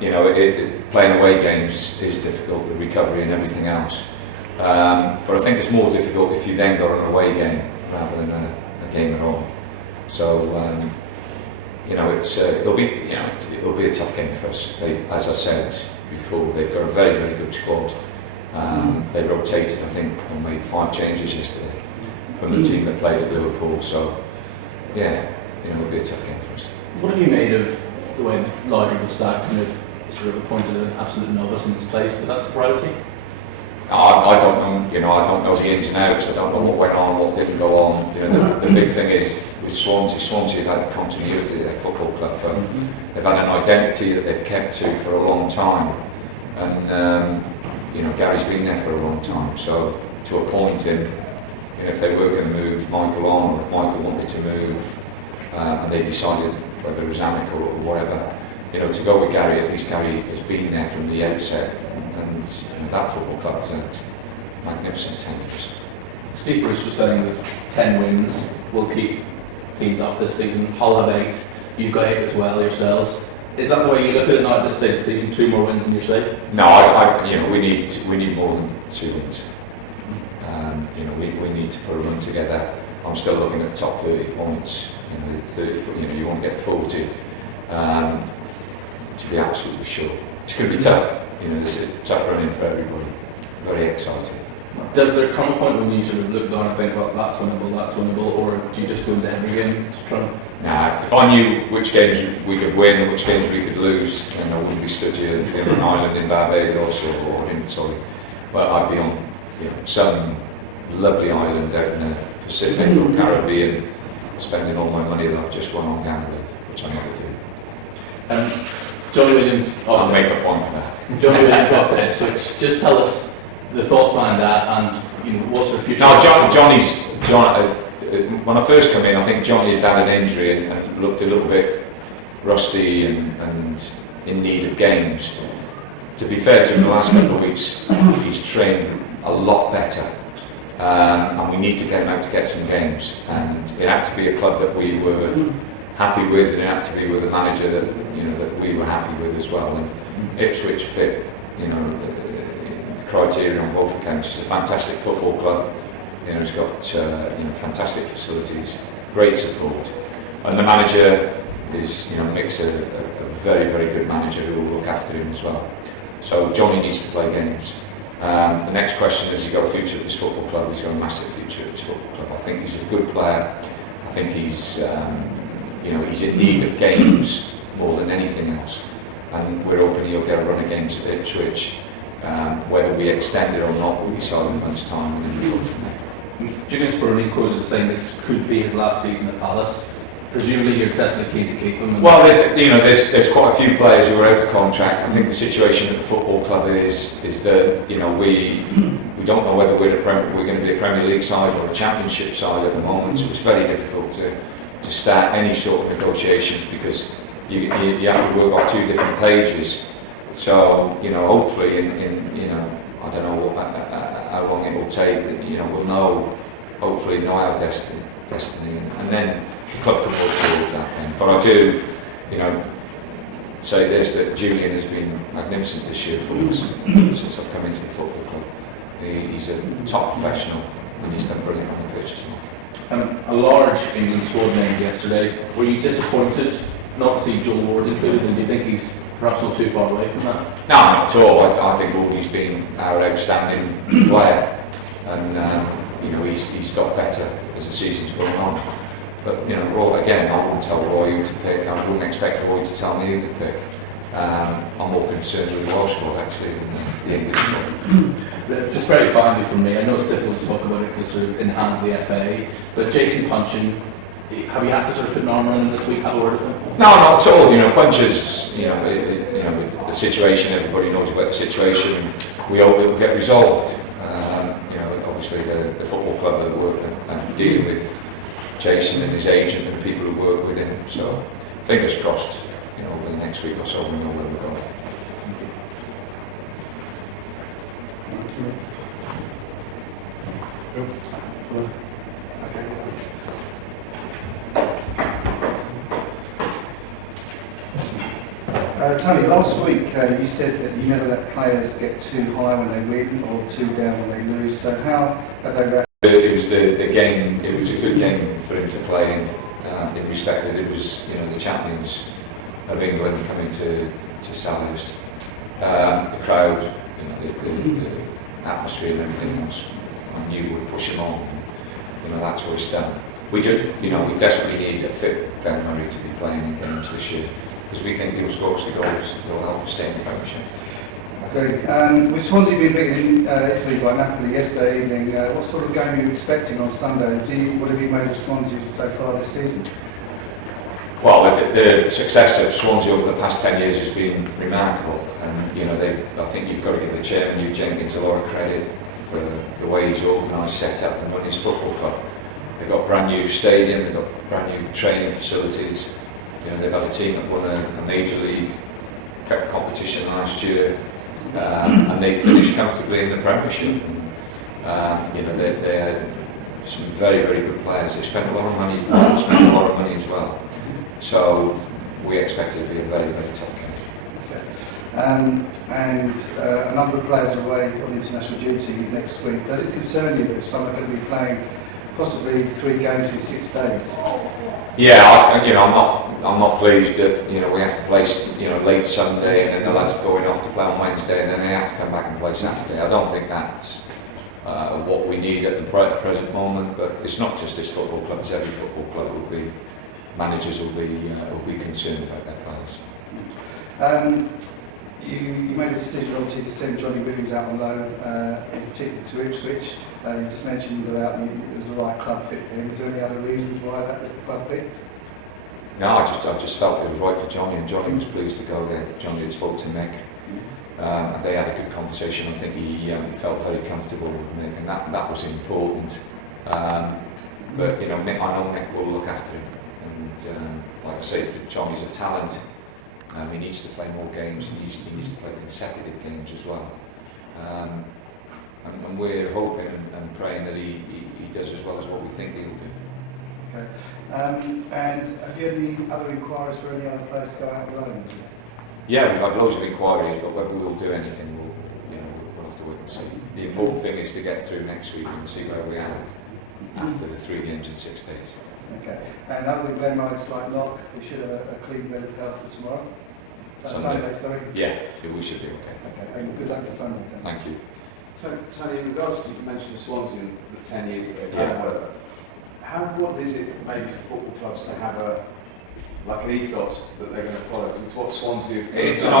You know, playing away games is difficult, the recovery and everything else. But I think it's more difficult if you then got an away game rather than a game at all. So you know, it'll be a tough game for us. As I said before, they've got a very, very good squad. They rotated, I think, and made 5 changes yesterday from the team that played at Liverpool. So yeah, you know, it'll be a tough game for us. What have you made of the way Larger was sacked and have sort of appointed an absolute novice in his place? But that's surprised you? I don't know, you know, I don't know the ins and outs. I don't know what went on, what didn't go on. You know, the big thing is with Swansea have had continuity. Their football club they've had an identity that they've kept to for a long time, and you know, Gary's been there for a long time. So to appoint him, you know, if they were going to move Michael on, or if Michael wanted to move, and they decided whether it was amicable or whatever, you know, to go with Gary, at least Gary has been there from the outset. And you know, that football club has had magnificent 10 years. Steve Bruce was saying that 10 wins will keep teams up this season. Hull have 8, you've got 8 as well yourselves. Is that the way you look at it now at this stage of the season? 2 more wins and you're safe? No, you know, we need more than 2 wins. You know, we need to put a run together. I'm still looking at top 30 points. You know, 30. You know, you want to get 40 to be absolutely sure. It's going to be tough. You know, this is a tough running for everybody. Very exciting. Does there come a point when you sort of look down and think, well, that's winnable, or do you just go into every game to try and... Nah, if I knew which games we could win and which games we could lose, then I wouldn't be stood here in an island in Barbados or in Solly. But I'd be on, you know, some lovely island out in the Pacific or Caribbean, spending all my money that I've just won on gambling, which I never do. Johnny Williams, I'll make a point of that. Johnny Williams off to Ipswich. Just tell us the thoughts behind that, and you know, what's the future? No, John. When I first come in, I think Johnny had an injury and looked a little bit rusty and in need of games. To be fair to him, the last couple of weeks he's trained a lot better, and we need to get him out to get some games. And it had to be a club that we were happy with, and it had to be with a manager that, you know, that we were happy with as well. And Ipswich fit, you know, the criteria on both accounts. It's a fantastic football club. You know, it's got you know, fantastic facilities, great support, and the manager is, you know, Mick's a very, very good manager who will look after him as well. So Johnny needs to play games. The next question is, he's got a future at this football club. He's got a massive future at this football club. I think he's a good player. I think he's you know, he's in need of games more than anything else, and we're hoping he'll get a run of games at Ipswich. Whether we extend it or not, we'll decide in a month's time, and then we'll go from there. Julian Spurley quoted saying this could be his last season at Palace. Presumably you're desperately keen to keep him. Well, you know, there's quite a few players who are out of contract. I think the situation at the football club is that, you know, we don't know whether we're going to be a Premier League side or a Championship side at the moment. So it's very difficult to start any sort of negotiations, because you have to work off 2 different pages. So, you know, hopefully in you know, I don't know how long it will take, you know, we'll hopefully know our destiny, and then the club can work towards that then. But I do, you know, say this, that Julian has been magnificent this year for us since I've come into the football club. He's a top professional, and he's done brilliant on the pitch as well. A large England squad named yesterday. Were you disappointed not to see Joel Ward included, and do you think he's perhaps not too far away from that? No, not at all. I think Wardy's been our outstanding player, and you know, he's got better as the season's going on. But you know, Roy, again, I wouldn't tell Roy who to pick. I wouldn't expect Roy to tell me who to pick. I'm more concerned with the Welsh squad actually than the English squad. Just very finally from me, I know it's difficult to talk about it because it's sort of in the hands of the FA, but Jason Punchin, have you had to sort of put an arm around him this week, have a word with him? No, not at all. You know, Punch's, you know, with the situation, everybody knows about the situation, and we hope it will get resolved. You know, obviously the football club that work and deal with Jason and his agent and the people who work with him. So fingers crossed, you know, over the next week or so we know where we're going. Tony, last week you said that you never let players get too high when they win or too down when they lose. So how have they reacted? It was the game. It was a good game for him to play in respect that it was the champions of England coming to Selhurst. The crowd, the atmosphere and everything else, I knew would push him on. That's what he's done. We desperately need a fit Glenn Murray to be playing in games this year, because we think he'll score the goals that will help us stay in the Premiership. Okay. With Swansea being beaten in Italy by Napoli yesterday evening, what sort of game are you expecting on Sunday? What have you made of Swansea so far this season? Well, the success of Swansea over the past 10 years has been remarkable, and I think you've got to give the chairman, Hugh Jenkins, a lot of credit for the way he's organised, set up and run his football club. They've got a brand new stadium, they've got brand new training facilities. They've had a team that won a major league competition last year, and they finished comfortably in the Premiership. They had some very, very good players. They spent a lot of money, as well. So we expect it to be a very, very tough game. And a number of players are away on international duty next week. Does it concern you that some are going to be playing possibly 3 games in 6 days? Yeah, I'm not pleased that we have to play late Sunday and then the lads are going off to play on Wednesday and then they have to come back and play Saturday. I don't think that's what we need at the present moment. But it's not just this football club; it's every football club will be. Managers will be concerned about their players. You made a decision obviously to send Johnny Williams out on loan, in particular to Ipswich. You just mentioned about it was the right club fit for him. Is there any other reasons why that was the club picked? No, I just felt it was right for Johnny, and Johnny was pleased to go there. Johnny had spoke to Mick, and they had a good conversation. I think he felt very comfortable with Mick, and that was important. But Mick, I know Mick will look after him. And like I say, Johnny's a talent. He needs to play more games. He needs to play consecutive games as well. And we're hoping and praying that he does as well as what we think he'll do. Okay. And have you had any other inquiries for any other players to go out alone? Yeah, we've had loads of inquiries, but whether we'll do anything, we'll have to wait and see. The important thing is to get through next week and see where we are after the 3 games in 6 days. Okay. And other than Glenn Murray's slight knock, we should have a clean bill of health for tomorrow. Sunday, sorry. Yeah, we should be okay. Okay. And good luck for Sunday. Thank you. Tony, in regards to, you mentioned Swansea and the 10 years that they've had, whatever. How important is it maybe for football clubs to have an ethos that they're going to follow? Because it's what Swansea have It's an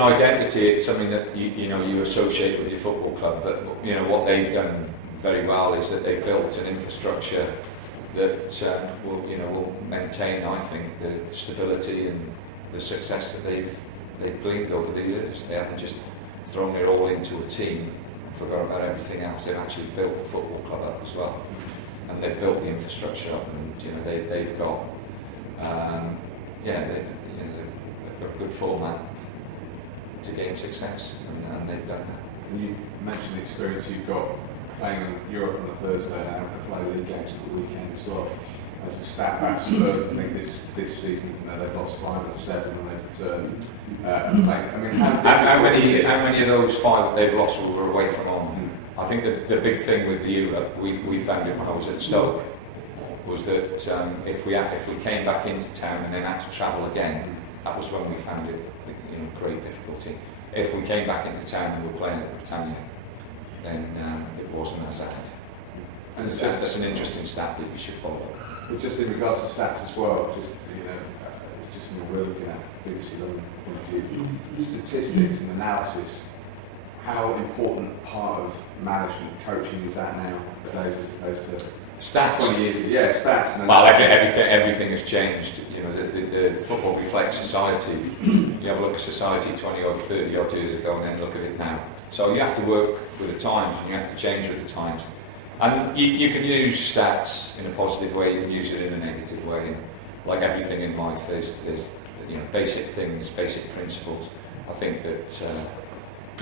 identity. It's something that you associate with your football club. But what they've done very well is that they've built an infrastructure that will maintain, I think, the stability and the success that they've gleaned over the years. They haven't just thrown it all into a team and forgot about everything else. They've actually built the football club up as well, and they've built the infrastructure up. And they've got they've got a good format to gain success, and they've done that. And you mentioned the experience you've got playing in Europe on a Thursday now, and play league games at the weekend as well. As a stat, about Spurs, I think this season, they've lost 5 of the 7 and they've returned and playing. I mean, how many of those 5 that they've lost were away from home? I think the big thing with the Europe, we found it when I was at Stoke, was that if we came back into town and then had to travel again, that was when we found it great difficulty. If we came back into town and were playing at Britannia, then it wasn't as bad. And that's an interesting stat that you should follow. But just in regards to stats as well, just in the we're looking at BBC London point of view, statistics and analysis. How important part of management coaching is that now nowadays as opposed to stats 20 years ago? Yeah, stats. And well, everything has changed. The football reflects society. You have a look at society 20 or 30 odd years ago, and then look at it now. So you have to work with the times, and you have to change with the times. And you can use stats in a positive way, you can use it in a negative way. And like everything in life, there's basic things, basic principles. I think that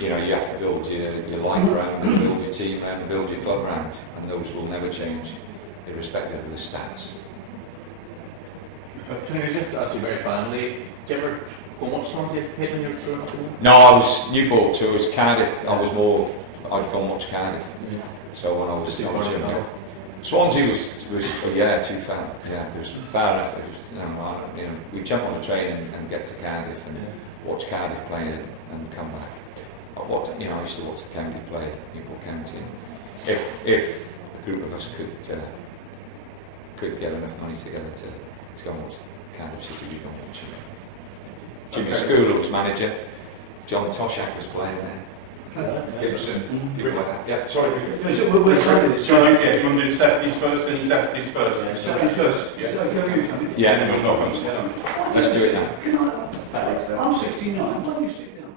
you have to build your life around, and build your team around, and build your club around, and those will never change, irrespective of the stats. Can I just ask you very finally, do you ever Or what Swansea as a kid when you were growing up? No, I was Newport, so it was Cardiff. I'd go and watch Cardiff. Yeah. So when I was younger. Swansea was yeah, too far. Yeah, it was far enough. It was, we'd jump on a train and get to Cardiff and watch Cardiff play and come back. I used to watch the county play, Newport County. If a group of us could get enough money together to go and watch Cardiff City, we'd go and watch it. Jimmy Schooler was manager. John Toshak was playing there. Gibson, people like that. Yeah, sorry. We're Saturdays. So, do you want to do Saturdays first, then Saturdays first? Saturdays first. Yeah. So go you, Tony. Yeah, no problems. Let's do it now. I'm 69. Why don't you sit down?